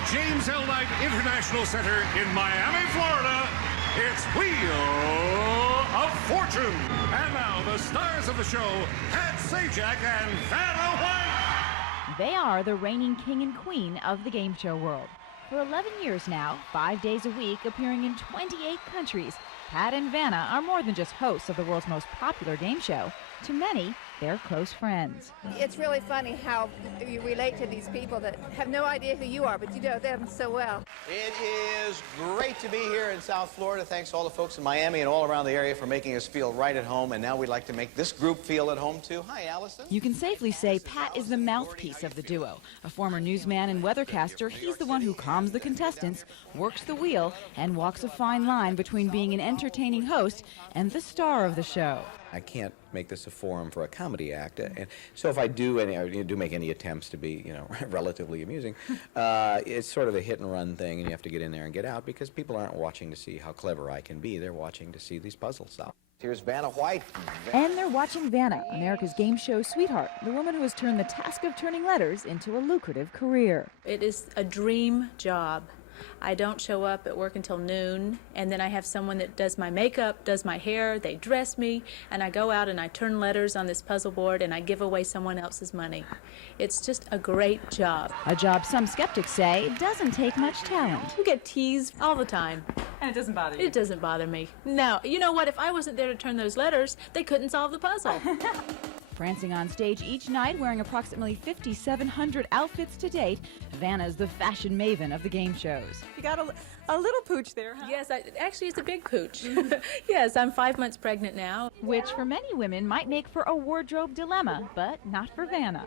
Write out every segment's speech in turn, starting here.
the James L. Knight International Center in Miami, Florida, it's Wheel of Fortune. And now the stars of the show, Pat Sajack and Vanna White. They are the reigning king and queen of the game show world. For 11 years now, 5 days a week, appearing in 28 countries, Pat and Vanna are more than just hosts of the world's most popular game show. To many, they're close friends. It's really funny how you relate to these people that have no idea who you are, but you know them so well. It is great to be here in South Florida. Thanks to all the folks in Miami and all around the area for making us feel right at home. And now we'd like to make this group feel at home, too. Hi, Allison. You can safely say Pat is the mouthpiece of the duo. A former newsman and weathercaster, he's the one who calms the contestants, works the wheel, and walks a fine line between being an entertaining host and the star of the show. I can't make this a forum for a comedy act, and so if I do make any attempts to be, relatively amusing, it's sort of a hit-and-run thing, and you have to get in there and get out because people aren't watching to see how clever I can be. They're watching to see these puzzles solved. Here's Vanna White. And they're watching Vanna, America's game show sweetheart, the woman who has turned the task of turning letters into a lucrative career. It is a dream job. I don't show up at work until noon, and then I have someone that does my makeup, does my hair, they dress me, and I go out and I turn letters on this puzzle board and I give away someone else's money. It's just a great job. A job some skeptics say doesn't take much talent. You get teased all the time. And it doesn't bother you? It doesn't bother me. No, you know what? If I wasn't there to turn those letters, they couldn't solve the puzzle. Prancing on stage each night, wearing approximately 5,700 outfits to date, Vanna's the fashion maven of the game shows. You got a little pooch there, huh? Yes, actually it's a big pooch. Yes, I'm 5 months pregnant now. Which for many women might make for a wardrobe dilemma, but not for Vanna.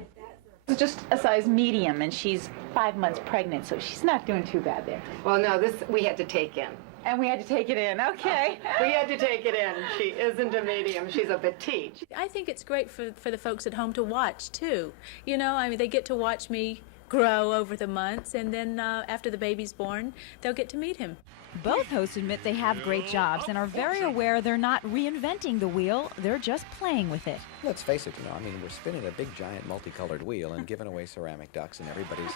It's just a size medium, and she's 5 months pregnant, so she's not doing too bad there. Well, no, this we had to take in. And we had to take it in, okay. We had to take it in. She isn't a medium, she's a petite. I think it's great for the folks at home to watch, too. They get to watch me grow over the months, and then after the baby's born, they'll get to meet him. Both hosts admit they have great jobs and are very aware they're not reinventing the wheel, they're just playing with it. Let's face it, we're spinning a big, giant, multicolored wheel and giving away ceramic ducks, and everybody's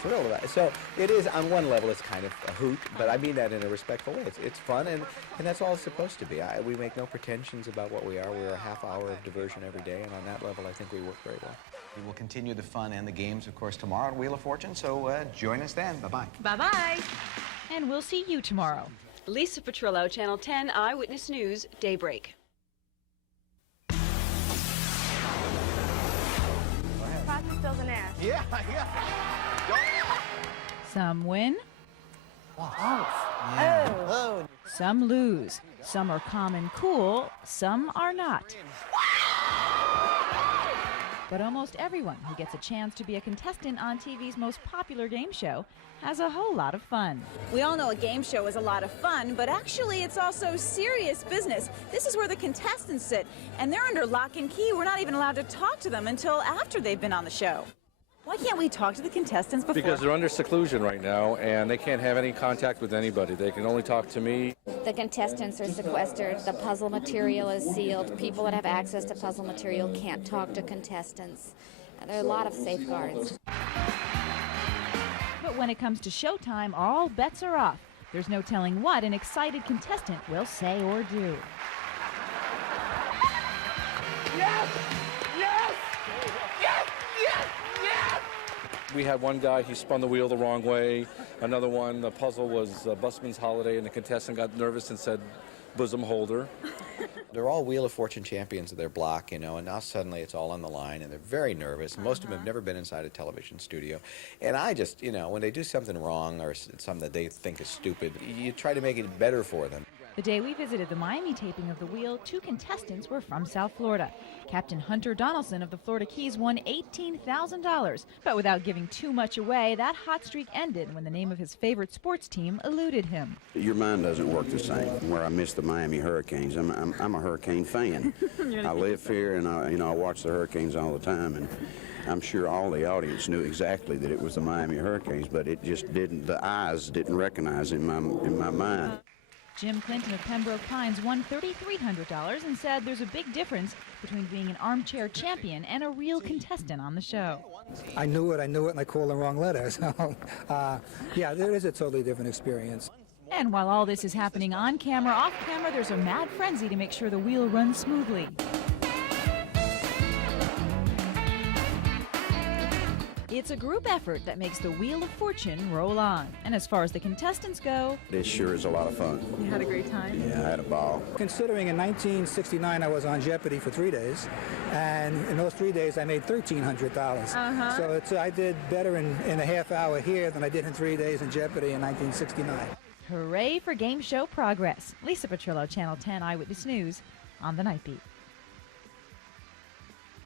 thrilled about it. So it is, on one level, it's kind of a hoot, but I mean that in a respectful way. It's fun, and that's all it's supposed to be. We make no pretensions about what we are. We're a half hour of diversion every day, and on that level, I think we work very well. We will continue the fun and the games, of course, tomorrow at Wheel of Fortune, so join us then. Bye-bye. Bye-bye. And we'll see you tomorrow. Lisa Petrillo, Channel 10 Eyewitness News, Daybreak. Possum fills an ass. Yeah. Some win. Oh. Some lose. Some are calm and cool. Some are not. But almost everyone who gets a chance to be a contestant on TV's most popular game show has a whole lot of fun. We all know a game show is a lot of fun, but actually it's also serious business. This is where the contestants sit, and they're under lock and key. We're not even allowed to talk to them until after they've been on the show. Why can't we talk to the contestants before? Because they're under seclusion right now, and they can't have any contact with anybody. They can only talk to me. The contestants are sequestered. The puzzle material is sealed. People that have access to puzzle material can't talk to contestants. There are a lot of safeguards. But when it comes to showtime, all bets are off. There's no telling what an excited contestant will say or do. Yes! Yes! Yes! Yes! Yes! We had one guy, he spun the wheel the wrong way. Another one, the puzzle was Busman's Holiday, and the contestant got nervous and said, bosom holder. They're all Wheel of Fortune champions of their block, and now suddenly it's all on the line, and they're very nervous. Most of them have never been inside a television studio. And I just, when they do something wrong or something that they think is stupid, you try to make it better for them. The day we visited the Miami taping of The Wheel, 2 contestants were from South Florida. Captain Hunter Donaldson of the Florida Keys won $18,000. But without giving too much away, that hot streak ended when the name of his favorite sports team eluded him. Your mind doesn't work the same. Where I miss the Miami Hurricanes, I'm a Hurricane fan. I live here, and I watch the Hurricanes all the time, and I'm sure all the audience knew exactly that it was the Miami Hurricanes, but it just didn't. The eyes didn't recognize in my mind. Jim Clinton of Pembroke Pines won $3,300 and said there's a big difference between being an armchair champion and a real contestant on the show. I knew it, and I called the wrong letter. So, yeah, there is a totally different experience. And while all this is happening on camera, off camera, there's a mad frenzy to make sure the wheel runs smoothly. It's a group effort that makes the Wheel of Fortune roll on. And as far as the contestants go, This sure is a lot of fun. You had a great time? Yeah, I had a ball. Considering in 1969 I was on Jeopardy for 3 days, and in those 3 days I made $1,300. So I did better in a half hour here than I did in 3 days in Jeopardy in 1969. hooray for game show progress. Lisa Petrillo, Channel 10 Eyewitness News on the Night Beat.